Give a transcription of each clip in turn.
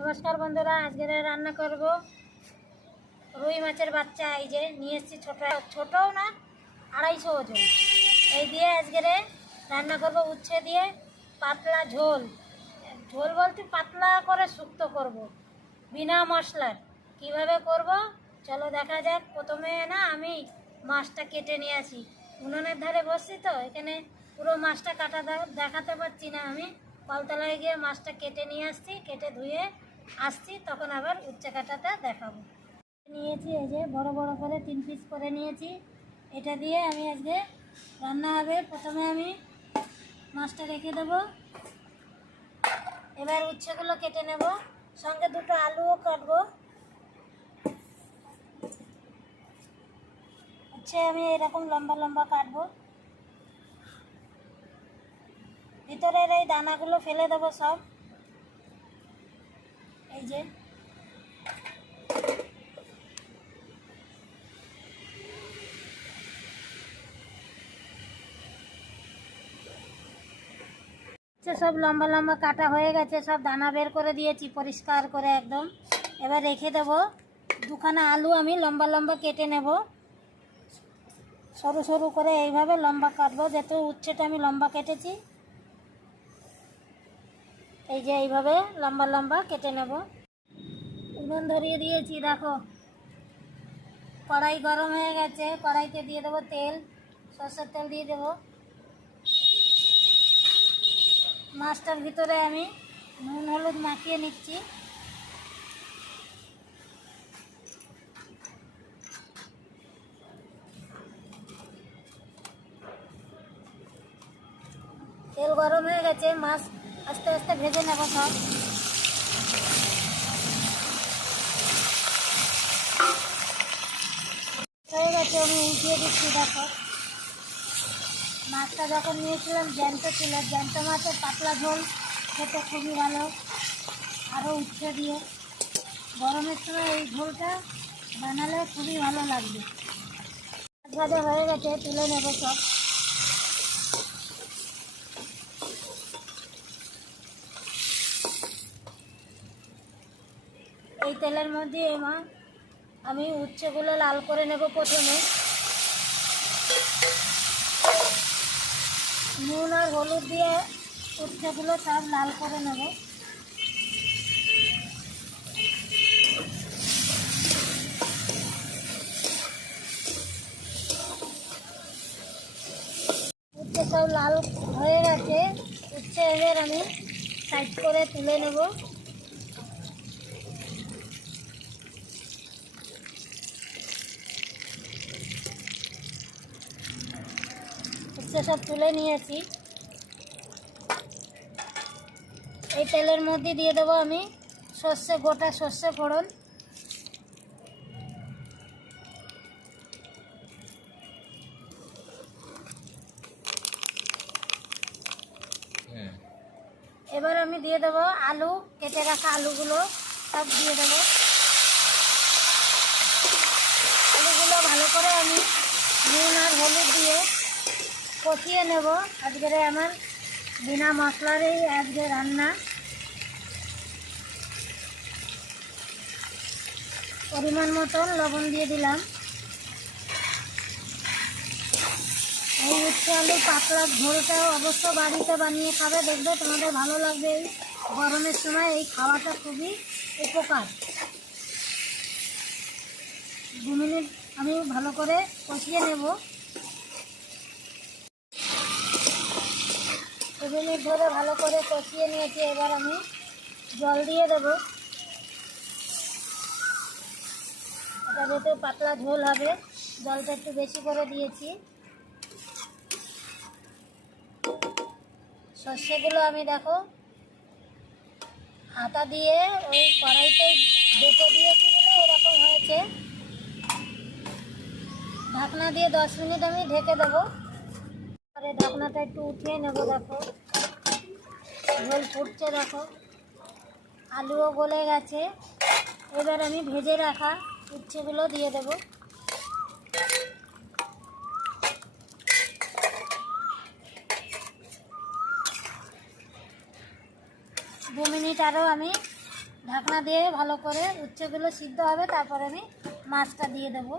নমস্কার বন্ধুরা, আজকে রান্না করব, রুই মাছের বাচ্চা, এই যে নিয়ে এসেছি ছোটো, ছোটও না, আড়াইশো ওজন। এই দিয়ে আজকে রান্না করব উচ্ছে দিয়ে পাতলা ঝোল। ঝোল বলতে পাতলা করে শুক্তো করব, বিনা মশলার। কীভাবে করব? চলো দেখা যাক। প্রথমে না আমি মাছটা কেটে নিয়ে আসি। উনুনের ধারে বসছি তো, এখানে পুরো মাছটা কাটা দেখাতে পারছি না আমি। কলতলায় গিয়ে মাছটা কেটে নিয়ে আসছি, কেটে ধুয়ে আসছি, তখন আবার উচ্চে কাটাটা দেখাবো। নিয়েছি এই যে বড় বড় করে তিন পিস করে নিয়েছি। এটা দিয়ে আমি আজকে রান্না হবে। প্রথমে আমি মাছটা রেখে দেবো। এবার উচ্ছেগুলো কেটে নেব। সঙ্গে দুটো আলুও কাটবো। উচ্ছে আমি এরকম লম্বা লম্বা কাটবো। ভিতরের এই দানাগুলো ফেলে দেবো সব। এই যে। সব লম্বা লম্বা কাটা হয়ে গেছে, সব দানা বের করে দিয়েছি, পরিষ্কার করে একদম। এবার রেখে দেবো, দুখানা আলু আমি লম্বা লম্বা কেটে নেব। সরু সরু করে এইভাবে লম্বা কাটবো, যেহেতু উচ্ছেটা আমি লম্বা কেটেছি। এই যে এইভাবে লম্বা লম্বা কেটে নেব। উনুন ধরিয়ে দিয়েছি, দেখো। কড়াই গরম হয়ে গেছে, কড়াইতে দিয়ে দেবো তেল, সর্ষের তেল দিয়ে দেবো। মাছটার ভিতরে আমি নুন, হলুদ মাখিয়ে নিচ্ছি। তেল গরম হয়ে গেছে, মাছ আস্তে আস্তে ভেজে নেব সব। হয়ে গেছে, আমি উঠিয়ে দিচ্ছি, দেখো। মাছটা যখন নিয়েছিলাম, জ্যান্ত ছিল। জ্যান্ত মাছের পাতলা ঝোল, খেতে খুবই ভালো। আরও উচ্ছে দিয়ে। গরমের সময় এই ঝোলটা বানালে খুবই ভালো লাগবে। হয়ে গেছে, তুলে নেব সব। এই তেলের মধ্যে মা, আমি উচ্ছেগুলো লাল করে নেব প্রথমে। নুন আর হলুদ দিয়ে উচ্ছেগুলো সব লাল করে নেব। উচ্ছে সব লাল হয়ে গেছে উচ্ছে এবার আমি সাইড করে তুলে নেব। সব তুলে নিয়েছি। এই তেলের মধ্যে দিয়ে দেবো আমি সর্ষে গোটা সর্ষে ফোড়ন। এবার আমি দিয়ে দেবো আলু কেটে রাখা আলুগুলো সব দিয়ে দেবো। আলুগুলো ভালো করে আমি নুন আর হলুদ দিয়ে কষিয়ে নেব। আজকের আমার বিনা মশলারই আজকে রান্না। পরিমাণ মতন লবণ দিয়ে দিলাম। এই উচ্ছে আলু পাতলা ঝোলটা অবশ্য বাড়িতে বানিয়ে খাবে। দেখবে তোমাদের ভালো লাগবে এই গরমের সময়। এই খাওয়াটা খুবই উপকার। দু মিনিট আমি ভালো করে কষিয়ে নেব। দু মিনিট ধরে ভালো করে কষিয়ে নিয়েছি, এবার আমি জল দিয়ে দেবো। এটা যেহেতু পাতলা ঝোল হবে, জলটা একটু বেশি করে দিয়েছি। সর্ষেগুলো আমি দেখো হাতা দিয়ে ওই কড়াইতে বেটে দিয়েছি বলে এরকম হয়েছে। ঢাকনা দিয়ে দশ মিনিট আমি ঢেকে দেবো। পরে ঢাকনাটা একটু উঠিয়ে নেব, দেখো। ঝোল ফুটছে, দেখো। আলুও গলে গেছে। এবার আমি ভেজে রাখা উচ্ছেগুলো দিয়ে দেবো। দু মিনিট আরও আমি ঢাকনা দিয়ে ভালো করে উচ্ছেগুলো সিদ্ধ হবে, তারপর আমি মাছটা দিয়ে দেবো।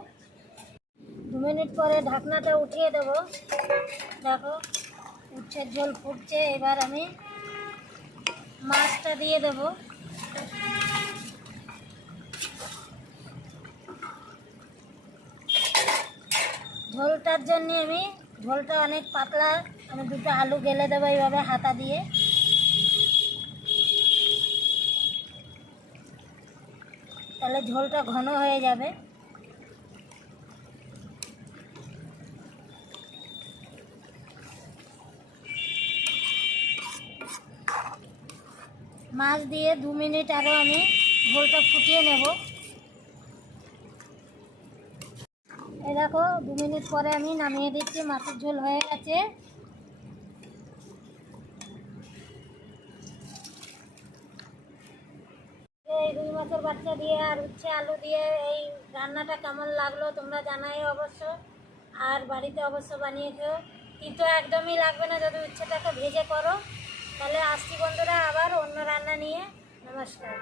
দু মিনিট পরে ঢাকনাটা উঠিয়ে দেবো। দেখো, উচ্ছের ঝোল ফুটছে, এবার আমি মাছটা দিয়ে দেবো। ঝোলটার জন্য আমি, ঝোলটা অনেক পাতলা, আমি দুটো আলু গেলে দেবো এইভাবে হাতা দিয়ে। তাহলে ঝোলটা ঘন হয়ে যাবে। মাছ দিয়ে দু মিনিট আরও আমি ঝোলটা ফুটিয়ে নেব। এই দেখো, দু মিনিট পরে আমি নামিয়ে দিচ্ছি, মাছের ঝোল হয়ে গেছে। এই রুই মাছের বাচ্চা দিয়ে আর উচ্ছে আলু দিয়ে এই রান্নাটা কেমন লাগল তোমরা জানাই অবশ্য, আর বাড়িতে অবশ্য বানিয়ে কিন্তু একদমই লাগবে না, যদি উচ্ছেটাকে ভেজে করো। তাহলে আসছি বন্ধুরা আবার অন্য রান্না নিয়ে। নমস্কার।